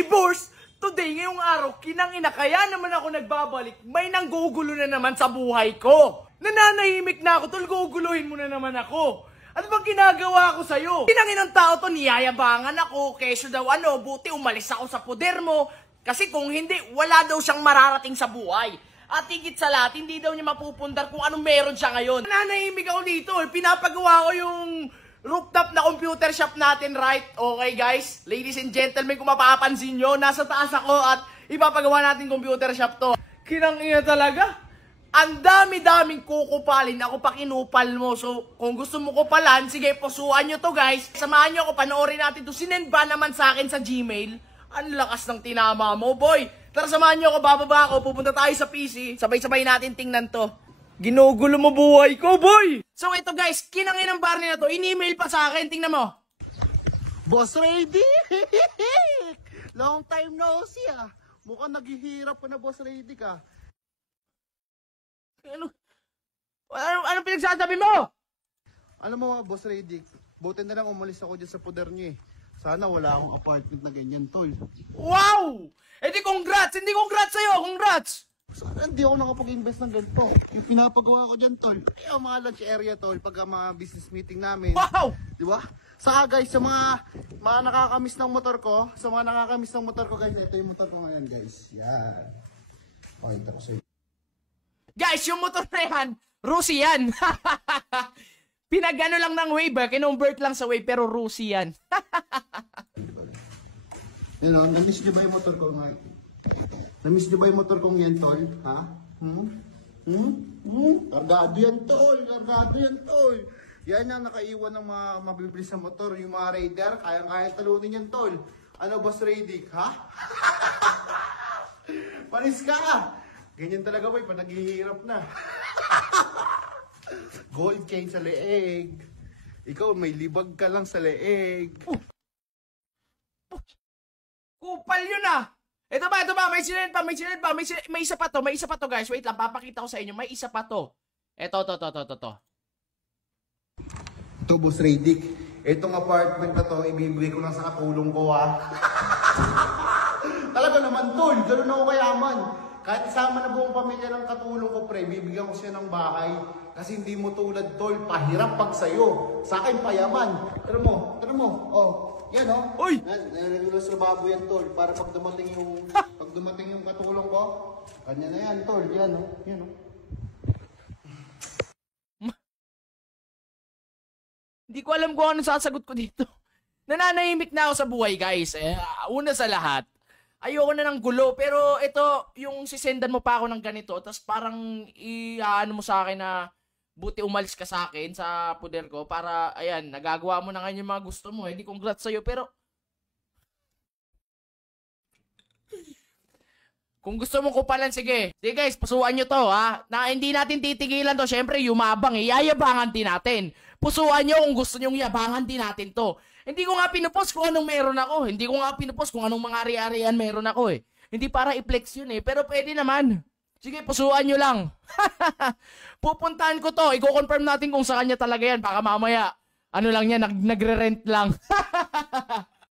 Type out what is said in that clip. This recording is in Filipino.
Neighbors, today, ngayong araw, kinangina, kaya naman ako nagbabalik, may nanggugulo na naman sa buhay ko. Nananahimik na ako, tol, guguluhin mo na naman ako. Ano bang ginagawa ko sa'yo? Kinanginang tao to, niyayabangan ako, keso daw buti umalis ako sa poder mo. Kasi kung hindi, wala daw siyang mararating sa buhay. At higit sa lahat, hindi daw niya mapupundar kung anong meron siya ngayon. Nananahimik ako dito, pinapagawa ko yung rooftop na computer shop natin, right? Okay guys, ladies and gentlemen, kung mapapansin nyo, nasa taas ako at ipapagawa natin computer shop to. Kinangina talaga. Ang dami-daming kukupalin, ako pa kinupal mo. So, kung gusto mo kupalan, sige, pusuan nyo to guys. Samahan nyo ako, panoorin natin to. Sinend ba naman sa akin sa Gmail? Ang lakas ng tinama mo, boy. Tara, samahan nyo ako, bababa ako, pupunta tayo sa PC. Sabay-sabay natin tingnan to. Ginugulo mo buhay ko, boy! So ito guys, kinangin ng Barney na to, in-email pa sa akin, tingnan mo. Boss Rady! Long time no see ah. Mukhang naghihirap ka na, Boss Rady ka. Ano pinagsasabi mo? Alam mo mga Boss Rady, buti na lang umalis ako dyan sa poder niyo eh. Sana wala akong apartment na ganyan, tol. Wow! Eh di congrats! Hindi congrats sa'yo! Congrats! Sana hindi ako nakapag-invest ng ganito. Yung pinapagawa ko dyan, tol. Ay, ang mga lunch area, tol, pagka mga business meeting namin. Wow! Di ba? Saka guys, sa mga nakakamiss ng motor ko, guys, ito yung motor ko ngayon, guys. Yan. Pakita ko sa'yo. Guys, yung motor na yan, Rusi yan. Pinagano lang ng wave, kinumbert lang sa wave, pero Rusi yan. Yan o, namiss nyo ba yung motor ko ngayon? Namiss nyo ba yung motor kong yan, tol? Ha? Kargado yan, tol! Kargado yan, tol! Yan ang nakaiwan ng mga mabibilis sa motor. Yung mga raider, kayang-kaya talunin yan, tol. Ano, Boss Radic, ha? Panis ka! Ganyan talaga, boy, pag naghihirap na. Gold chain sa leeg. Ikaw, may libag ka lang sa leeg. Kupal yun ah! Ito ba, may sinend pa, may isa pa to guys, wait lang, papakita ko sa inyo, may isa pa to. Ito. Ito, Boss Radic, itong apartment na to, ibibigay ko lang sa katulong ko, ha. Talaga naman, tol, gano'n ako kayaman. Kahit isama na buong pamilya ng katulong ko, pre, bibigyan ko siya ng bahay. Kasi hindi mo tulad, tol, pahirap pag sa'yo. Sa akin, payaman. Tara mo, oh. Yan o. Uy! Narilos na babo yan, tol. Para pag dumating yung katulong ko, kanya na yan, tol. Yan o. Yan o. Hindi ko alam kung ano sasagot ko dito. Nananahimik na ako sa buhay, guys. Una sa lahat, ayoko na ng gulo. Pero ito, yung sisendan mo pa ako ng ganito, tapos parang ano mo sa akin na buti umalis ka sa akin sa poder ko para, ayan, nagagawa mo na ngayon yung mga gusto mo. Hindi congrats sa'yo, pero kung gusto mo kupalan, sige. Sige guys, pusuan nyo to ha. Na hindi natin titigilan to. Syempre, yumabang eh. Yayabangan din natin. Pusuan nyo kung gusto nyong yabangan din natin to. Hindi ko nga pinupost kung anong meron ako. Hindi ko nga pinupost kung anong mga ari-arian meron ako eh. Hindi para i-flex yun eh. Pero pwede naman. Sige, pusuan nyo lang. Pupuntahan ko to. I-confirm natin kung sa kanya talaga yan. Baka mamaya, ano lang yan, nagre-rent lang.